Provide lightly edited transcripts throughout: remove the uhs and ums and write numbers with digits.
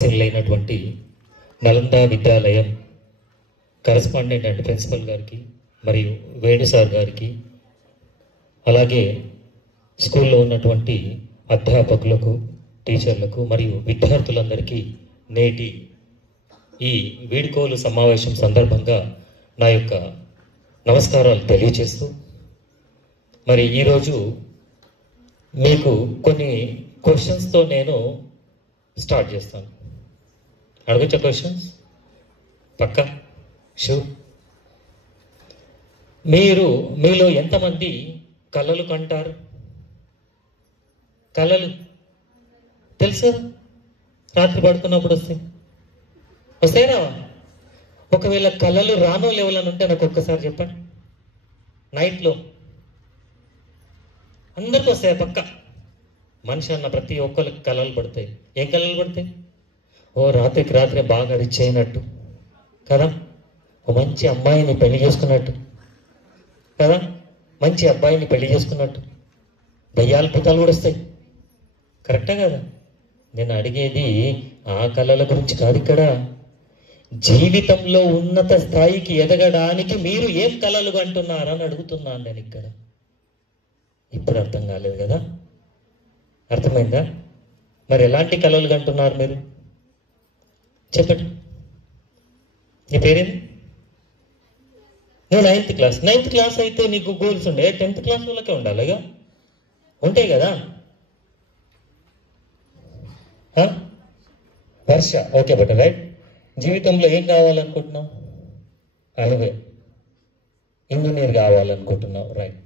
అయినటువంటి నలంద విద్యాలయం correspondent and principal గారికి మరియు వేణు సార్ గారికి అలాగే స్కూల్లో ఉన్నటువంటి అధ్యాపకులకు టీచర్లకు మరియు విద్యార్థులందరికీ నేటి ఈ వీడ్కోలు సమావేశం సందర్భంగా నా యొక్క నమస్కారాలు తెలియజేస్తూ మరి ఈరోజు మీకు కొన్ని క్వశ్చన్స్తో నేను స్టార్ట్ చేస్తాను. అడగచ్చా క్వశ్చన్స్? పక్కా? షూర్. మీలో ఎంతమంది కలలు కంటారు? కలలు తెలుసా? రాత్రి పడుకున్నప్పుడు వస్తాయి రావా? ఒకవేళ కలలు రానో లెవెల్ ఉంటే నాకు ఒక్కసారి చెప్పండి. నైట్లో అందరికి వస్తాయి పక్క. మనిషి అన్న ప్రతి ఒక్కరికి కలలు పడతాయి. ఏం కలలు పడతాయి? ఓ రాత్రికి రాత్రి బాగా రిచ్ అయినట్టు కదా, ఓ మంచి అమ్మాయిని పెళ్లి చేసుకున్నట్టు కదా, మంచి అబ్బాయిని పెళ్లి చేసుకున్నట్టు దయ్యాల భూతాలు కూడా వస్తాయి. కరెక్టా కదా? నేను అడిగేది ఆ కళల గురించి కాదు. ఇక్కడ జీవితంలో ఉన్నత స్థాయికి ఎదగడానికి మీరు ఏం కళలు అంటున్నారని అడుగుతున్నాను నేను ఇక్కడ. ఇప్పుడు అర్థం కాలేదు కదా? అర్థమైందా? మరి ఎలాంటి కళలు అంటున్నారు మీరు? చెప్పండి. నీ పేరేంది? నువ్వు నైన్త్ క్లాస్ అయితే నీకు గోల్స్ ఉండే 10th క్లాస్ వాళ్ళకే ఉండాలిగా, ఉంటాయి కదా. వర్ష ఓకే బట్ రైట్. జీవితంలో ఏం కావాలనుకుంటున్నావు? అలాగే ఇంజనీర్ కావాలనుకుంటున్నావు, రైట్.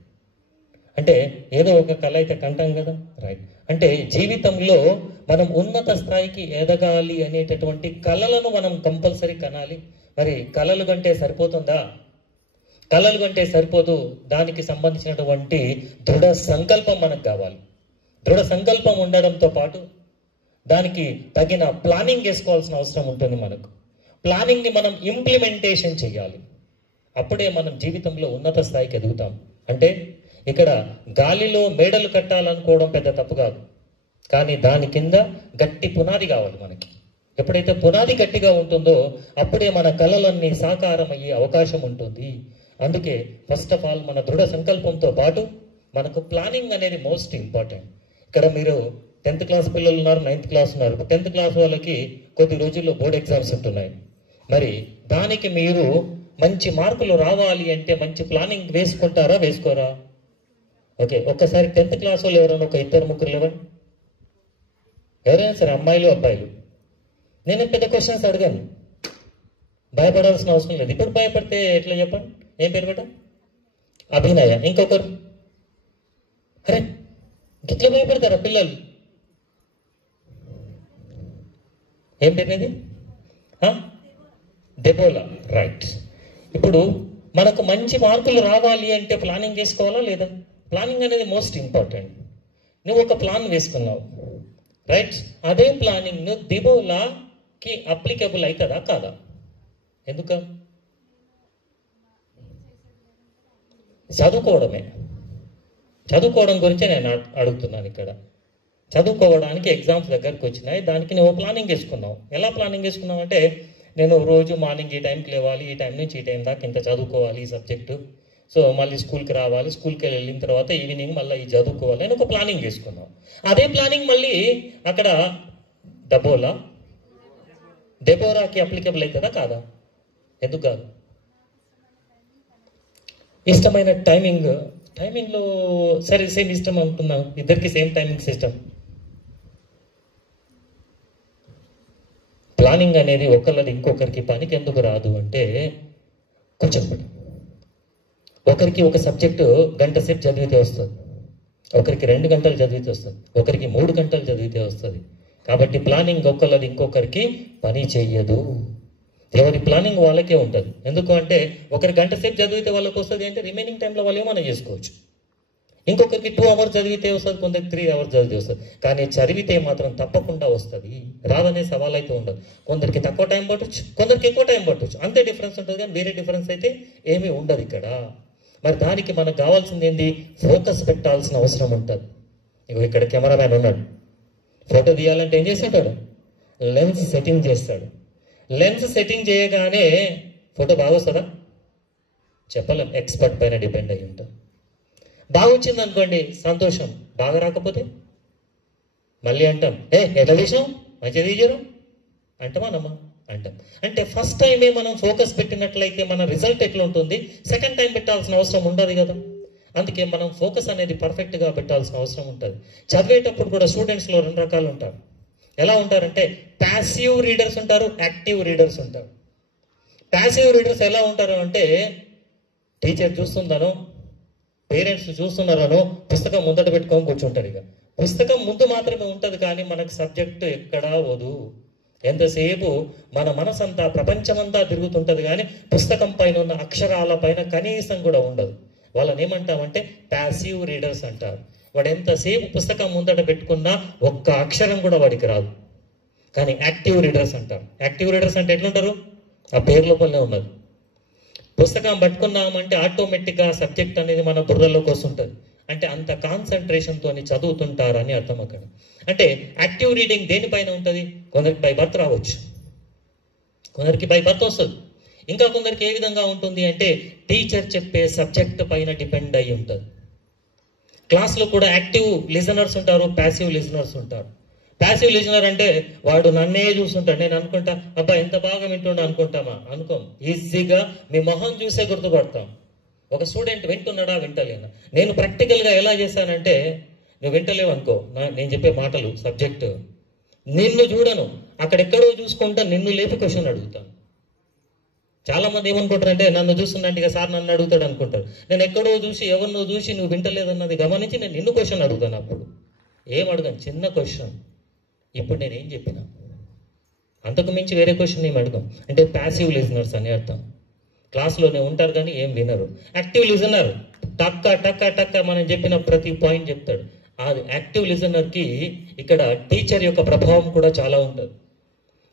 అంటే ఏదో ఒక కళ అయితే కంటాం కదా, రైట్. అంటే జీవితంలో మనం ఉన్నత స్థాయికి ఎదగాలి అనేటటువంటి కళలను మనం కంపల్సరీ కనాలి. మరి కళలు కంటే సరిపోతుందా? కళలు కంటే సరిపోదు. దానికి సంబంధించినటువంటి దృఢ సంకల్పం మనకు కావాలి. దృఢ సంకల్పం ఉండడంతో పాటు దానికి తగిన ప్లానింగ్ వేసుకోవాల్సిన అవసరం ఉంటుంది. మనకు ప్లానింగ్ని మనం ఇంప్లిమెంటేషన్ చేయాలి. అప్పుడే మనం జీవితంలో ఉన్నత స్థాయికి ఎదుగుతాం. అంటే ఇక్కడ గాలిలో మేడలు కట్టాలనుకోవడం పెద్ద తప్పు కాదు, కానీ దాని కింద గట్టి పునాది కావాలి మనకి. ఎప్పుడైతే పునాది గట్టిగా ఉంటుందో అప్పుడే మన కళలన్నీ సాకారం అయ్యే అవకాశం ఉంటుంది. అందుకే ఫస్ట్ ఆఫ్ ఆల్ మన దృఢ సంకల్పంతో పాటు మనకు ప్లానింగ్ అనేది మోస్ట్ ఇంపార్టెంట్. ఇక్కడ మీరు 10th క్లాస్ పిల్లలు ఉన్నారు, 9th క్లాస్ ఉన్నారు. 10th క్లాస్ వాళ్ళకి కొద్ది రోజుల్లో బోర్డ్ ఎగ్జామ్స్ ఉంటున్నాయి. మరి దానికి మీరు మంచి మార్కులు రావాలి అంటే మంచి ప్లానింగ్ వేసుకుంటారా, వేసుకోరా? ఓకే, ఒక్కసారి 10th క్లాస్ వాళ్ళు ఎవరైనా ఒక 2-3 లేవండి. ఎవరైనా సరే, అమ్మాయిలు అబ్బాయిలు. నేను పెద్ద క్వశ్చన్స్ అడిగాను, భయపడాల్సిన అవసరం లేదు. ఇప్పుడు భయపడితే ఎట్లా చెప్పండి? ఏం పేరు పెట్ట? అభినయ. ఇంకొకరు? అరే ఇట్లా భయపడతారా పిల్లలు? ఏం పేరుది? దెబోలా, రైట్. ఇప్పుడు మనకు మంచి మార్కులు రావాలి అంటే ప్లానింగ్ చేసుకోవాలా లేదా? ప్లానింగ్ అనేది మోస్ట్ ఇంపార్టెంట్. నువ్వు ఒక ప్లాన్ వేసుకున్నావు, రైట్. అదే ప్లానింగ్ దిబోలాకి అప్లికబుల్ అవుతుందా కాదా? ఎందుకు? చదువుకోవడం గురించే నేను అడుగుతున్నాను ఇక్కడ. చదువుకోవడానికి ఎగ్జామ్స్ దగ్గరకు వచ్చినాయి, దానికి నువ్వు ప్లానింగ్ వేసుకున్నావు. ఎలా ప్లానింగ్ వేసుకున్నావు అంటే, నేను రోజు మార్నింగ్ ఈ టైంకి లేవాలి, ఈ టైం నుంచి ఈ టైం దాకా ఇంత చదువుకోవాలి ఈ సబ్జెక్టు, సో మళ్ళీ స్కూల్కి రావాలి, స్కూల్కి వెళ్ళిన తర్వాత ఈవినింగ్ మళ్ళీ ఈ చదువుకోవాలి అని ఒక ప్లానింగ్ వేసుకున్నావు. అదే ప్లానింగ్ మళ్ళీ అక్కడ దెబోరాకి అప్లికబుల్ అవుతుందా కాదా? ఎందుకు కాదు? ఇష్టమైన టైమింగ్లో సరే సేమ్ ఇష్టం ఉంటుందా? ఇద్దరికి సేమ్ టైమింగ్ సిస్టమ్. ప్లానింగ్ అనేది ఒకళ్ళది ఇంకొకరికి పనికి ఎందుకు రాదు అంటే, కొంచెం ఒకరికి ఒక సబ్జెక్టు గంట సేపు చదివితే వస్తుంది, ఒకరికి 2 గంటలు చదివితే వస్తుంది, ఒకరికి 3 గంటలు చదివితే వస్తుంది. కాబట్టి ప్లానింగ్ ఒకళ్ళది ఇంకొకరికి పని చెయ్యదు. ఎవరి ప్లానింగ్ వాళ్ళకే ఉంటుంది. ఎందుకు అంటే ఒకరి గంట సేపు చదివితే వాళ్ళకి వస్తుంది అంటే రిమైనింగ్ టైంలో వాళ్ళు ఏమైనా చేసుకోవచ్చు. ఇంకొకరికి 2 అవర్స్ చదివితే వస్తుంది, కొందరికి 3 అవర్స్ చదివితే వస్తుంది. కానీ చదివితే మాత్రం తప్పకుండా వస్తుంది, రాదనే సవాల్ అయితే ఉండదు. కొందరికి తక్కువ టైం పట్టవచ్చు, కొందరికి ఎక్కువ టైం పట్టవచ్చు, అంతే డిఫరెన్స్ ఉంటుంది. కానీ వేరే డిఫరెన్స్ అయితే ఏమీ ఉండదు ఇక్కడ. మరి దానికి మనకు కావాల్సింది ఏంటి? ఫోకస్ పెట్టాల్సిన అవసరం ఉంటుంది. ఇక్కడ కెమెరామ్యాన్ ఉన్నాడు, ఫోటో తీయాలంటే ఏం చేస్తుంటాడు? లెన్స్ సెట్టింగ్ చేస్తాడు. లెన్స్ సెట్టింగ్ చేయగానే ఫోటో బాగా వస్తుందా? చెప్పలేం, ఎక్స్పర్ట్ పైన డిపెండ్ అయ్యి ఉంటాం. బాగా వచ్చింది అనుకోండి సంతోషం, బాగా రాకపోతే మళ్ళీ అంటాం, ఎట్లా తీసాం, మంచిగా తీయరు అంటామా నమ్మా అంటాం. అంటే ఫస్ట్ టైమే మనం ఫోకస్ పెట్టినట్లయితే మన రిజల్ట్ ఎట్లా ఉంటుంది, సెకండ్ టైం పెట్టాల్సిన అవసరం ఉండదు కదా. అందుకే మనం ఫోకస్ అనేది పర్ఫెక్ట్గా పెట్టాల్సిన అవసరం ఉంటుంది. చదివేటప్పుడు కూడా స్టూడెంట్స్లో 2 రకాలు ఉంటారు. ఎలా ఉంటారంటే ప్యాసివ్ రీడర్స్ ఉంటారు, యాక్టివ్ రీడర్స్ ఉంటారు. ప్యాసివ్ రీడర్స్ ఎలా ఉంటారు అంటే టీచర్ చూస్తుందనో పేరెంట్స్ చూస్తున్నారనో పుస్తకం ముందట పెట్టుకొని కూర్చుంటారు. ఇక పుస్తకం ముందు మాత్రమే ఉంటుంది కానీ మనకు సబ్జెక్టు ఎక్కడా వదు. ఎంతసేపు మన మనసంతా ప్రపంచమంతా తిరుగుతుంటుంది కానీ పుస్తకం పైన ఉన్న అక్షరాల పైన కనీసం కూడా ఉండదు. వాళ్ళని ఏమంటామంటే ప్యాసివ్ రీడర్స్ అంటారు. వాడు ఎంతసేపు పుస్తకం ముందట పెట్టుకున్నా ఒక్క అక్షరం కూడా వాడికి రాదు. కానీ యాక్టివ్ రీడర్స్ అంటారు. యాక్టివ్ రీడర్స్ అంటే ఎట్లుంటారు? ఆ పేరు లోపలనే ఉన్నది. పుస్తకం పట్టుకున్నామంటే ఆటోమేటిక్గా సబ్జెక్ట్ అనేది మన బుర్రలోకి వస్తుంటుంది. అంటే అంత కాన్సన్ట్రేషన్తో చదువుతుంటారని అర్థం అక్కడ. అంటే యాక్టివ్ రీడింగ్ దేనిపైన ఉంటుంది? కొందరికి బై బర్త్ రావచ్చు, కొందరికి బై బర్త్ వస్తుంది, ఇంకా కొందరికి ఏ విధంగా ఉంటుంది అంటే టీచర్ చెప్పే సబ్జెక్ట్ పైన డిపెండ్ అయి ఉంటుంది. క్లాస్లో కూడా యాక్టివ్ లిజనర్స్ ఉంటారు, ప్యాసివ్ లిజనర్స్ ఉంటారు. ప్యాసివ్ లిజనర్ అంటే వాడు నన్నే చూస్తుంటాడు, నేను అనుకుంటా అబ్బా ఎంత బాగా వింటుండే అనుకుంటామా? అనుకోం. ఈజీగా మీ మొహం చూసే గుర్తుపడతాం ఒక స్టూడెంట్ వింటున్నాడా వింటలేనా. నేను ప్రాక్టికల్గా ఎలా చేశానంటే, నువ్వు వింటలేవు అనుకో నేను చెప్పే మాటలు సబ్జెక్టు, నిన్ను చూడను, అక్కడెక్కడో చూసుకుంటా నిన్ను లేపి క్వశ్చన్ అడుగుతాను. చాలా మంది ఏమనుకుంటారంటే నన్ను చూస్తున్నట్టుగా సార్ నన్ను అడుగుతాడు అనుకుంటారు. నేను ఎక్కడో చూసి ఎవరినో చూసి నువ్వు వింటలేదన్నది గమనించి నేను నిన్ను క్వశ్చన్ అడుగుతాను. అప్పుడు ఏం అడగాను, చిన్న క్వశ్చన్, ఇప్పుడు నేనేం చెప్పినా అంతకు మించి వేరే క్వశ్చన్ ఏం అడగం. అంటే ప్యాసివ్ లిజనర్స్ అని అర్థం. క్లాస్లోనే ఉంటారు కానీ ఏం వినరు. యాక్టివ్ లిజనర్ టక్క టక్క టక్క మనం చెప్పిన ప్రతి పాయింట్ చెప్తాడు. అది యాక్టివ్ లిజనర్కి ఇక్కడ టీచర్ యొక్క ప్రభావం కూడా చాలా ఉంటుంది.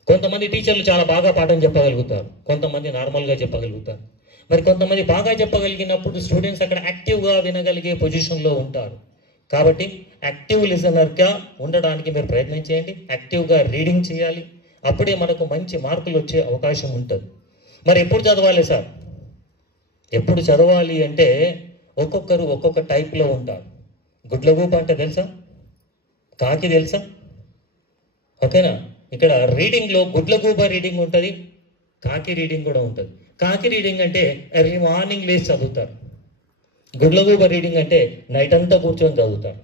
కొంతమంది టీచర్లు చాలా బాగా పాఠం చెప్పగలుగుతారు, కొంతమంది నార్మల్గా చెప్పగలుగుతారు. మరి కొంతమంది బాగా చెప్పగలిగినప్పుడు స్టూడెంట్స్ అక్కడ యాక్టివ్గా వినగలిగే పొజిషన్లో ఉంటారు. కాబట్టి యాక్టివ్ లిజనర్గా ఉండడానికి మీరు ప్రయత్నం చేయండి. యాక్టివ్గా రీడింగ్ చేయాలి, అప్పుడే మనకు మంచి మార్కులు వచ్చే అవకాశం ఉంటుంది. మరి ఎప్పుడు చదవాలి సార్? ఎప్పుడు చదవాలి అంటే ఒక్కొక్కరు ఒక్కొక్క టైప్లో ఉంటారు. గుడ్లగూబ అంటే తెలుసా? కాకి తెలుసా? ఓకేనా? ఇక్కడ రీడింగ్లో గుడ్లగూబ రీడింగ్ ఉంటుంది, కాకి రీడింగ్ కూడా ఉంటుంది. కాకి రీడింగ్ అంటే ఎర్లీ మార్నింగ్ లేచి చదువుతారు. గుడ్లగూబ రీడింగ్ అంటే నైట్ అంతా కూర్చొని చదువుతారు.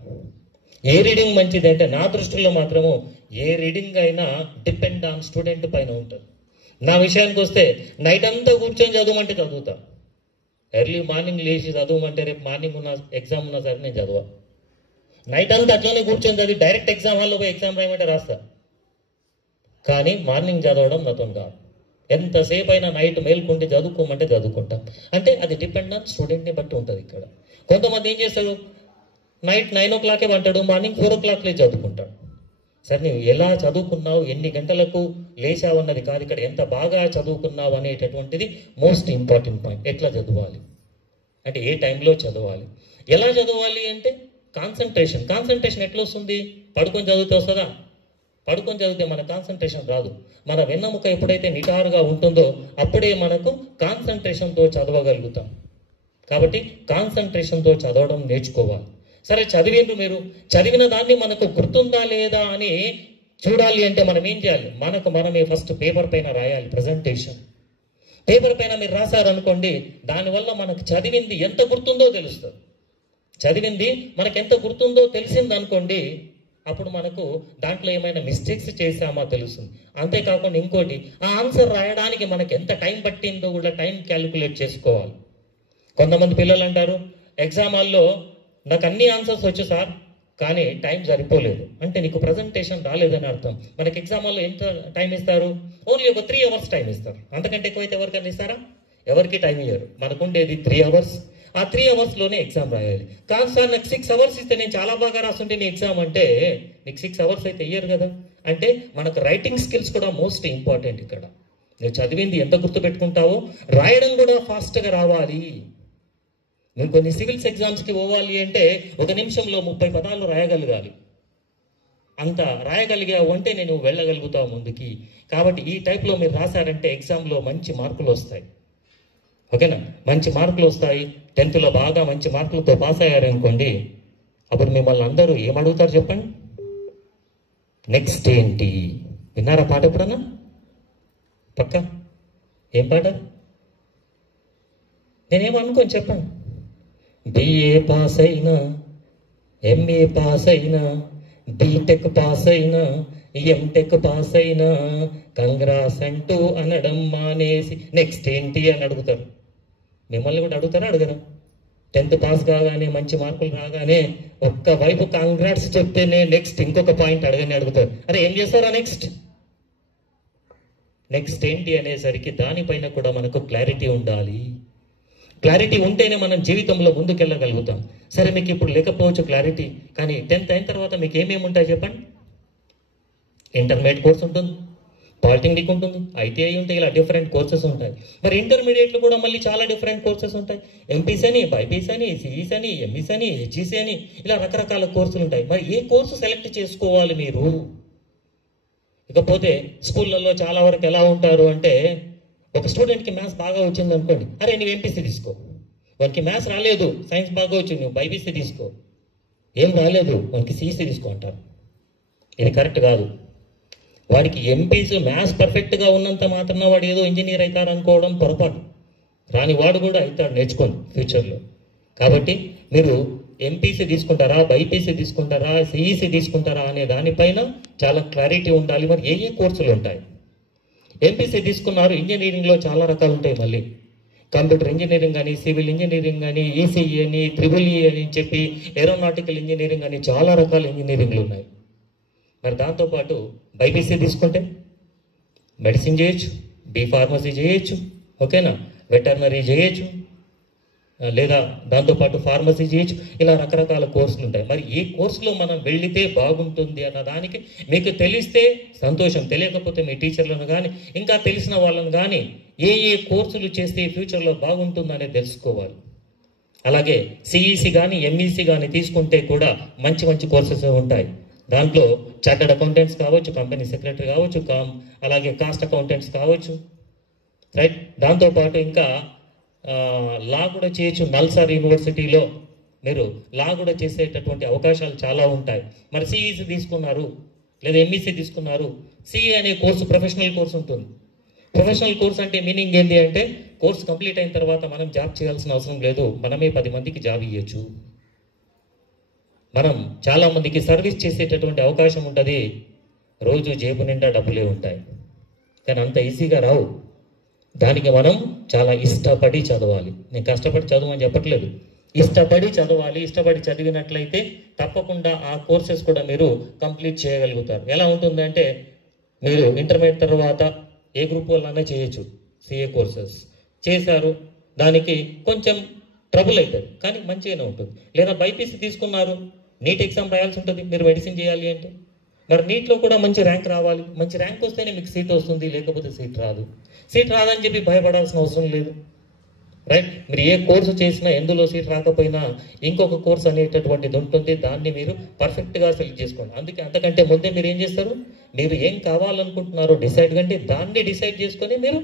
ఏ రీడింగ్ మంచిది అంటే నా దృష్టిలో మాత్రము ఏ రీడింగ్ అయినా డిపెండ్ ఆన్ స్టూడెంట్ పైన ఉంటుంది. నా విషయానికి వస్తే నైట్ అంతా కూర్చొని చదవమంటే చదువుతా, ఎర్లీ మార్నింగ్ లేచి చదవమంటే రేపు మార్నింగ్ ఉన్న ఎగ్జామ్ ఉన్నా సరే నేను చదవా. నైట్ అంతా అట్లనే కూర్చొని చదివి డైరెక్ట్ ఎగ్జామ్ హాల్లో పోయి ఎగ్జామ్ రాయమంటే రాస్తా, కానీ మార్నింగ్ చదవడం నాతో కాదు. ఎంతసేపు అయినా నైట్ మేల్కుంటే చదువుకోమంటే చదువుకుంటాం. అంటే అది డిపెండ్ ఆన్ స్టూడెంట్ని బట్టి ఉంటుంది. ఇక్కడ కొంతమంది ఏం చేస్తారు, నైట్ 9 o'clock అంటాడు, మార్నింగ్ 4 o'clock లేచి చదువుకుంటాడు. సరే నువ్వు ఎలా చదువుకున్నావు, ఎన్ని గంటలకు లేచావు అన్నది కాదు, ఇక్కడ ఎంత బాగా చదువుకున్నావు అనేటటువంటిది మోస్ట్ ఇంపార్టెంట్ పాయింట్. ఎట్లా చదవాలి అంటే ఏ టైంలో చదవాలి, ఎలా చదవాలి అంటే కాన్సన్ట్రేషన్ ఎట్లా వస్తుంది? పడుకొని చదివితే వస్తుందా? పడుకొని చదివితే మన కాన్సన్ట్రేషన్ రాదు. మన వెన్నెముక ఎప్పుడైతే నిటారుగా ఉంటుందో అప్పుడే మనకు కాన్సన్ట్రేషన్తో చదవగలుగుతాం. కాబట్టి కాన్సన్ట్రేషన్తో చదవడం నేర్చుకోవాలి. సరే చదివిండ్రు, మీరు చదివిన దాన్ని మనకు గుర్తుందా లేదా అని చూడాలి అంటే మనం ఏం చేయాలి? మనమే ఫస్ట్ పేపర్ పైన రాయాలి. ప్రజెంటేషన్ పేపర్ పైన మీరు రాశారనుకోండి, దానివల్ల మనకు చదివింది ఎంత గుర్తుందో తెలుస్తుంది. చదివింది మనకు ఎంత గుర్తుందో తెలిసింది అనుకోండి, అప్పుడు మనకు దాంట్లో ఏమైనా మిస్టేక్స్ చేసామా తెలుస్తుంది. అంతేకాకుండా ఇంకోటి, ఆ ఆన్సర్ రాయడానికి మనకి ఎంత టైం పట్టిందో కూడా టైం క్యాలిక్యులేట్ చేసుకోవాలి. కొంతమంది పిల్లలు అంటారు, ఎగ్జామ్ హాల్లో నాకు అన్ని ఆన్సర్స్ వచ్చు సార్, కానీ టైం సరిపోలేదు అంటే నీకు ప్రజెంటేషన్ రాలేదని అర్థం. మనకి ఎగ్జామ్ హాల్లో ఎంత టైం ఇస్తారు? ఓన్లీ ఒక 3 hours టైం ఇస్తారు. అంతకంటే ఎక్కువైతే ఎవరికైనా ఇస్తారా? ఎవరికి టైం ఇయ్యరు. మనకుండేది 3 hours. ఆ 3 hours ఎగ్జామ్ రాయాలి. కాదు సార్ నాకు 6 hours ఇస్తే నేను చాలా బాగా రాస్తుంటే నీ ఎగ్జామ్ అంటే నీకు 6 hours అయితే ఇయ్యరు కదా. అంటే మనకు రైటింగ్ స్కిల్స్ కూడా మోస్ట్ ఇంపార్టెంట్. ఇక్కడ నువ్వు చదివింది ఎంత గుర్తుపెట్టుకుంటావో రాయడం కూడా ఫాస్ట్గా రావాలి. నువ్వు కొన్ని సివిల్స్ ఎగ్జామ్స్కి పోవాలి అంటే 1 నిమిషంలో 30 పదాలు రాయగలగాలి. అంత రాయగలిగావు అంటే నేను వెళ్ళగలుగుతావు ముందుకి. కాబట్టి ఈ టైప్లో మీరు రాశారంటే ఎగ్జామ్లో మంచి మార్కులు వస్తాయి. ఓకేనా? మంచి మార్కులు వస్తాయి. 10th బాగా మంచి మార్కులతో పాస్ అయ్యారనుకోండి, అప్పుడు మిమ్మల్ని అందరూ ఏమడుగుతారు చెప్పండి? నెక్స్ట్ ఏంటి? విన్నారా పాట ఎప్పుడన్నా? పక్క ఏం పాట? నేనేమనుకోని చెప్పండి. బిఏ పాస్ అయినా, ఎంఏ పాస్ అయినా, బీటెక్ పాస్ అయినా, ఎంటెక్ పాస్ అయినా కంగ్రాస్ అంటూ అనడం మానేసి నెక్స్ట్ ఏంటి అని అడుగుతారు. మిమ్మల్ని కూడా అడుగుతారా? అడగరా? 10th పాస్ కాగానే మంచి మార్కులు రాగానే ఒక్కవైపు కాంగ్రాట్స్ చెప్తేనే నెక్స్ట్ ఇంకొక పాయింట్ అడుగుతారు. అరే ఏం చేస్తారా నెక్స్ట్? నెక్స్ట్ ఏంటి అనేసరికి దానిపైన కూడా మనకు క్లారిటీ ఉండాలి. క్లారిటీ ఉంటేనే మనం జీవితంలో ముందుకెళ్ళగలుగుతాం. సరే, మీకు ఇప్పుడు లేకపోవచ్చు క్లారిటీ, కానీ 10th అయిన తర్వాత మీకు ఏమేమి ఉంటాయి చెప్పండి? ఇంటర్మీడియట్ కోర్స్ ఉంటుంది, పాలిటెక్నిక్ ఉంటుంది, ఐటీఐ ఉంటాయి, ఇలా డిఫరెంట్ కోర్సెస్ ఉంటాయి. మరి ఇంటర్మీడియట్లో కూడా మళ్ళీ చాలా డిఫరెంట్ కోర్సెస్ ఉంటాయి. ఎంపీసీ అని, బైపీసీ అని, సిఈసీ అని, ఎంఈసీ అని, హెచ్ఈసీ అని, ఇలా రకరకాల కోర్సులు ఉంటాయి. మరి ఏ కోర్సు సెలెక్ట్ చేసుకోవాలి మీరు? ఇకపోతే స్కూళ్ళల్లో చాలా వరకు ఎలా ఉంటారు అంటే, ఒక స్టూడెంట్కి మ్యాథ్స్ బాగా వచ్చింది అనుకోండి, అరే నువ్వు ఎంపీసీ తీసుకో. వానికి మ్యాథ్స్ రాలేదు, సైన్స్ బాగా వచ్చింది, నువ్వు బైపీసీ తీసుకో. ఏం రాలేదు, వానికి సిఈసీ తీసుకో అంటారు. ఇది కరెక్ట్ కాదు. వాడికి ఎంపీసీ మ్యాథ్స్ పర్ఫెక్ట్గా ఉన్నంత మాత్రాన వాడు ఏదో ఇంజనీర్ అవుతారు అనుకోవడం పొరపాటు. రాని వాడు కూడా అవుతాడు నేర్చుకోండి ఫ్యూచర్లో. కాబట్టి మీరు ఎంపీసీ తీసుకుంటారా, బైపీసీ తీసుకుంటారా, సిఈసీ తీసుకుంటారా అనే దానిపైన చాలా క్లారిటీ ఉండాలి. మరి ఏ కోర్సులు ఉంటాయి? ఎంపీసీ తీసుకున్నారు, ఇంజనీరింగ్లో చాలా రకాలు ఉంటాయి. మళ్ళీ కంప్యూటర్ ఇంజనీరింగ్ అని, సివిల్ ఇంజనీరింగ్ అని, ఈసీఈ అని, ట్రిపుల్ ఈ అని చెప్పి ఏరోనాటికల్ ఇంజనీరింగ్ అని చాలా రకాల ఇంజనీరింగ్లు ఉన్నాయి. మరి దాంతోపాటు బైపీసీ తీసుకుంటే మెడిసిన్ చేయొచ్చు, బీ ఫార్మసీ చేయొచ్చు, ఓకేనా, వెటర్నరీ చేయొచ్చు, లేదా దాంతోపాటు ఫార్మసీ చేయొచ్చు. ఇలా రకరకాల కోర్సులు ఉంటాయి. మరి ఏ కోర్సులో మనం వెళితే బాగుంటుంది అన్న దానికి మీకు తెలిస్తే సంతోషం, తెలియకపోతే మీ టీచర్లను కానీ ఇంకా తెలిసిన వాళ్ళని కానీ ఏ కోర్సులు చేస్తే ఫ్యూచర్లో బాగుంటుందనేది తెలుసుకోవాలి. అలాగే సిఈసి కానీ ఎంఈసి కానీ తీసుకుంటే కూడా మంచి మంచి కోర్సెస్ ఉంటాయి. దాంట్లో చార్టర్డ్ అకౌంటెంట్స్ కావచ్చు, కంపెనీ సెక్రటరీ కావచ్చు, అలాగే కాస్ట్ అకౌంటెంట్స్ కావచ్చు, రైట్. దాంతోపాటు ఇంకా లా కూడా చేయొచ్చు. నల్సార్ యూనివర్సిటీలో మీరు లా కూడా చేసేటటువంటి అవకాశాలు చాలా ఉంటాయి. మరి సిఈసి తీసుకున్నారు లేదా ఎంఈసి తీసుకున్నారు, సిఏ అనే కోర్సు ప్రొఫెషనల్ కోర్స్ ఉంటుంది. ప్రొఫెషనల్ కోర్స్ అంటే మీనింగ్ ఏంటి అంటే, కోర్స్ కంప్లీట్ అయిన తర్వాత మనం జాబ్ చేయాల్సిన అవసరం లేదు, మనమే 10 మందికి జాబ్ ఇవ్వచ్చు. మనం చాలా మందికి సర్వీస్ చేసేటటువంటి అవకాశం ఉంటుంది. రోజు జేబు నిండా డబ్బులే ఉంటాయి, కానీ అంత ఈజీగా రావు. దానికి మనం చాలా ఇష్టపడి చదవాలి. నేను కష్టపడి చదవమని చెప్పట్లేదు, ఇష్టపడి చదవాలి. ఇష్టపడి చదివినట్లయితే తప్పకుండా ఆ కోర్సెస్ కూడా మీరు కంప్లీట్ చేయగలుగుతారు. ఎలా ఉంటుందంటే, మీరు ఇంటర్మీడియట్ తర్వాత ఏ గ్రూప్ వల్లనే చేయొచ్చు, సిఏ కోర్సెస్ చేశారు, దానికి కొంచెం ట్రబుల్ అవుతుంది కానీ మంచిగానే ఉంటుంది. లేదా బైపీసీ తీసుకున్నారు, నీట్ ఎగ్జామ్ రాయాల్సి ఉంటుంది మీరు మెడిసిన్ చేయాలి అంటే. మరి నీట్లో కూడా మంచి ర్యాంక్ రావాలి, మంచి ర్యాంక్ వస్తేనే మీకు సీట్ వస్తుంది, లేకపోతే సీట్ రాదు. సీట్ రాదని చెప్పి భయపడాల్సిన అవసరం లేదు, రైట్. మీరు ఏ కోర్సు చేసినా ఎందులో సీట్ రాకపోయినా ఇంకొక కోర్స్ అనేటటువంటిది ఉంటుంది, దాన్ని మీరు పర్ఫెక్ట్గా సెలెక్ట్ చేసుకోండి. అందుకే అంతకంటే ముందే మీరు ఏం చేస్తారు, మీరు ఏం కావాలనుకుంటున్నారో డిసైడ్ కంటే దాన్ని డిసైడ్ చేసుకొని మీరు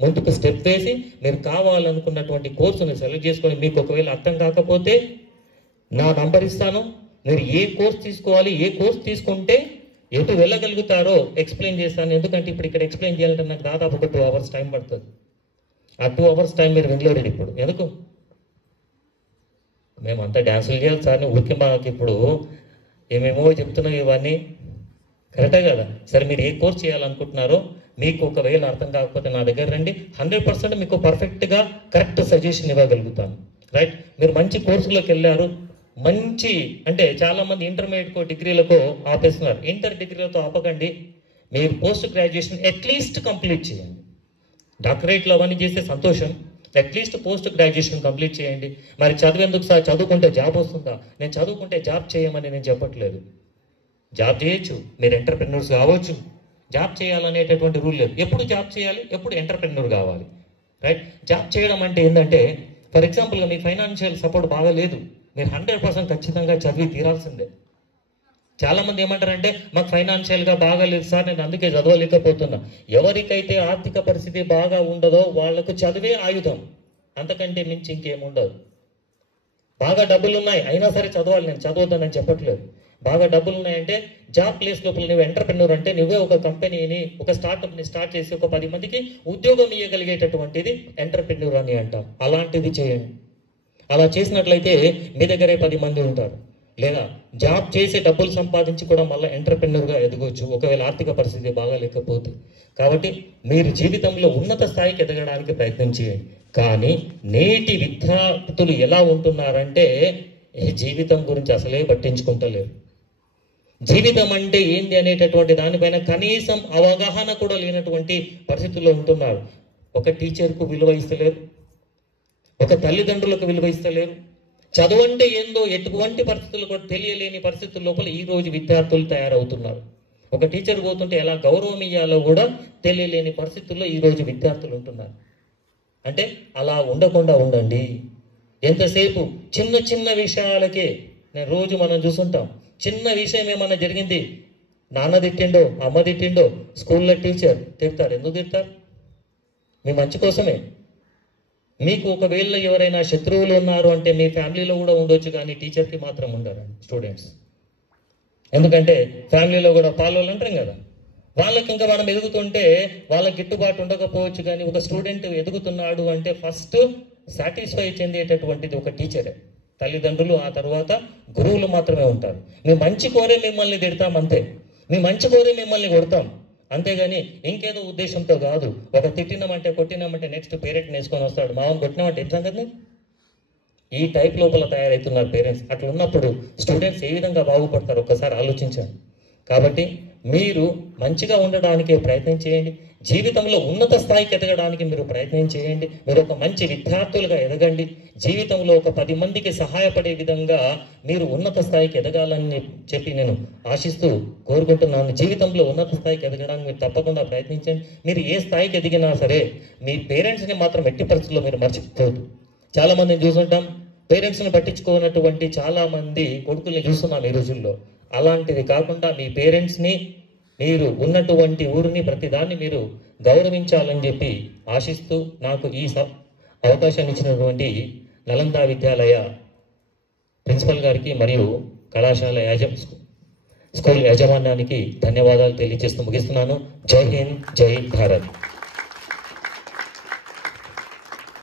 ముందుకు స్టెప్ వేసి మీరు కావాలనుకున్నటువంటి కోర్సుని సెలెక్ట్ చేసుకొని, మీకు ఒకవేళ అర్థం కాకపోతే నా నంబర్ ఇస్తాను, మీరు ఏ కోర్స్ తీసుకోవాలి, ఏ కోర్స్ తీసుకుంటే ఎటు వెళ్ళగలుగుతారో ఎక్స్ప్లెయిన్ చేస్తాను. ఎందుకంటే ఇప్పుడు ఇక్కడ ఎక్స్ప్లెయిన్ చేయాలంటే నాకు దాదాపు ఒక 2 hours టైం పడుతుంది. ఆ 2 hours టైం మీరు వినలేరు ఇప్పుడు. ఎందుకు? మేమంతా డ్యాన్సులు చేయాలి సార్, ఊరికే మాకు ఇప్పుడు ఏమేమో చెప్తున్నాం, ఇవన్నీ కరెక్టే కదా. సరే, మీరు ఏ కోర్స్ చేయాలనుకుంటున్నారో మీకు ఒకవేళ అర్థం కాకపోతే నా దగ్గర రండి, 100% మీకు పర్ఫెక్ట్గా కరెక్ట్ సజెషన్ ఇవ్వగలుగుతాను, రైట్. మీరు మంచి కోర్సులోకి వెళ్ళారు, మంచి అంటే చాలామంది ఇంటర్మీడియట్కో డిగ్రీలకో ఆపేస్తున్నారు. ఇంటర్ డిగ్రీలతో ఆపకండి, మీరు పోస్ట్ గ్రాడ్యుయేషన్ అట్లీస్ట్ కంప్లీట్ చేయండి. డాక్టరేట్లు అవన్నీ చేస్తే సంతోషం, అట్లీస్ట్ పోస్ట్ గ్రాడ్యుయేషన్ కంప్లీట్ చేయండి. మరి చదివేందుకు సార్, చదువుకుంటే జాబ్ వస్తుందా? నేను చదువుకుంటే జాబ్ చేయమని నేను చెప్పట్లేదు, జాబ్ చేయొచ్చు, మీరు ఎంటర్ప్రెన్యూర్స్ కావచ్చు. జాబ్ చేయాలనేటటువంటి రూల్ లేదు. ఎప్పుడు జాబ్ చేయాలి, ఎప్పుడు ఎంటర్ప్రెన్యూర్ కావాలి, రైట్. జాబ్ చేయడం అంటే ఏంటంటే, ఫర్ ఎగ్జాంపుల్గా మీ ఫైనాన్షియల్ సపోర్ట్ బాగా లేదు, మీరు 100% ఖచ్చితంగా చదివి తీరాల్సిందే. చాలా మంది ఏమంటారంటే మాకు ఫైనాన్షియల్గా బాగాలేదు సార్, నేను అందుకే చదవలేకపోతున్నా. ఎవరికైతే ఆర్థిక పరిస్థితి బాగా ఉండదో వాళ్లకు చదివే ఆయుధం, అంతకంటే మించి ఇంకేముండదు. బాగా డబ్బులు ఉన్నాయి అయినా సరే చదవాలి, నేను చదవద్దని చెప్పట్లేదు. బాగా డబ్బులు ఉన్నాయంటే జాబ్ ప్లేస్ లోపల నువ్వు ఎంటర్‌ప్రెన్యూర్ అంటే నువ్వే ఒక కంపెనీని, ఒక స్టార్ట్అప్ని స్టార్ట్ చేసి ఒక 10 మందికి ఉద్యోగం ఇవ్వగలిగేటటువంటిది ఎంటర్‌ప్రెన్యూర్ అని అంటాం. అలాంటిది చేయండి. అలా చేసినట్లయితే మీ దగ్గరే 10 మంది ఉంటారు. లేదా జాబ్ చేసి డబ్బులు సంపాదించి కూడా మళ్ళీ ఎంటర్‌ప్రెన్యూర్గా ఎదగవచ్చు ఒకవేళ ఆర్థిక పరిస్థితి బాగా లేకపోతే. కాబట్టి మీరు జీవితంలో ఉన్నత స్థాయికి ఎదగడానికి ప్రయత్నం చేయండి. కానీ నేటి విద్యార్థులు ఎలా ఉంటున్నారంటే జీవితం గురించి అసలే పట్టించుకుంటలేరు. జీవితం అంటే ఏంది అనేటటువంటి దానిపైన కనీసం అవగాహన కూడా లేనటువంటి పరిస్థితుల్లో ఉంటున్నారు. ఒక టీచర్కు విలువ ఇస్తలేరు, ఒక తల్లిదండ్రులకు విలువ ఇస్తలేరు. చదువు అంటే ఏందో ఎటువంటి పరిస్థితులు కూడా తెలియలేని పరిస్థితుల లోపల ఈ రోజు విద్యార్థులు తయారవుతున్నారు. ఒక టీచర్ పోతుంటే ఎలా గౌరవం ఇయ్యాలో కూడా తెలియలేని పరిస్థితుల్లో ఈ రోజు విద్యార్థులు ఉంటున్నారు. అంటే అలా ఉండకుండా ఉండండి. ఎంతసేపు చిన్న చిన్న విషయాలకే, నేను రోజు మనం చూస్తుంటాం, చిన్న విషయం ఏమన్నా జరిగింది, నాన్న తిట్టిండో అమ్మ తిట్టిండో స్కూల్లో టీచర్ తిడతారు. ఎందుకు తిడతారు? మీ మంచి కోసమే. మీకు ఒకవేళ ఎవరైనా శత్రువులు ఉన్నారు అంటే మీ ఫ్యామిలీలో కూడా ఉండొచ్చు, కానీ టీచర్కి మాత్రం ఉండరు స్టూడెంట్స్. ఎందుకంటే ఫ్యామిలీలో కూడా పాలోళ్ళు అంటారు కదా, వాళ్ళకి ఇంకా మనం ఎదుగుతుంటే వాళ్ళకి గిట్టుబాటు ఉండకపోవచ్చు, కానీ ఒక స్టూడెంట్ ఎదుగుతున్నాడు అంటే ఫస్ట్ సాటిస్ఫై చెందేటటువంటిది ఒక టీచరే. తల్లిదండ్రులు, ఆ తర్వాత గురువులు మాత్రమే ఉంటారు. మీ మంచి కోరే మిమ్మల్ని తిడతాం అంతే, మీ మంచి కోరే మిమ్మల్ని కొడతాం అంతేగాని ఇంకేదో ఉద్దేశంతో కాదు. ఒక తిట్టినామంటే కొట్టినామంటే నెక్స్ట్ పేరెంట్ నేర్చుకొని వస్తాడు, మామూలు కొట్టినామంటే ఏం సంగతి. ఈ టైప్ లోపల తయారవుతున్నారు పేరెంట్స్. అట్లా ఉన్నప్పుడు స్టూడెంట్స్ ఏ విధంగా బాగుపడతారు ఒక్కసారి ఆలోచించండి. కాబట్టి మీరు మంచిగా ఉండడానికి ప్రయత్నం చేయండి. జీవితంలో ఉన్నత స్థాయికి ఎదగడానికి మీరు ప్రయత్నం చేయండి. మీరు ఒక మంచి విద్యార్థులుగా ఎదగండి. జీవితంలో ఒక 10 మందికి సహాయపడే విధంగా మీరు ఉన్నత స్థాయికి ఎదగాలని చెప్పి నేను ఆశిస్తూ కోరుకుంటున్నాను. జీవితంలో ఉన్నత స్థాయికి ఎదగడానికి మీరు తప్పకుండా ప్రయత్నించండి. మీరు ఏ స్థాయికి ఎదిగినా సరే మీ పేరెంట్స్ని మాత్రం ఎట్టి పరిస్థితుల్లో మీరు మర్చిపోవద్దు. చాలా మందిని చూసుంటాం, పేరెంట్స్ని పట్టించుకోనటువంటి చాలా మంది కొడుకుల్ని చూస్తున్నాం ఈ రోజుల్లో. అలాంటిది కాకుండా మీ పేరెంట్స్ని, మీరు ఉన్నటువంటి ఊరిని, ప్రతిదాన్ని మీరు గౌరవించాలని చెప్పి ఆశిస్తూ నాకు ఈ అవకాశాన్ని ఇచ్చినటువంటి నలంద విద్యాలయ ప్రిన్సిపల్ గారికి మరియు కళాశాల స్కూల్ యాజమాన్యానికి ధన్యవాదాలు తెలియజేస్తూ ముగిస్తున్నాను. జై హింద్, జై భారత్.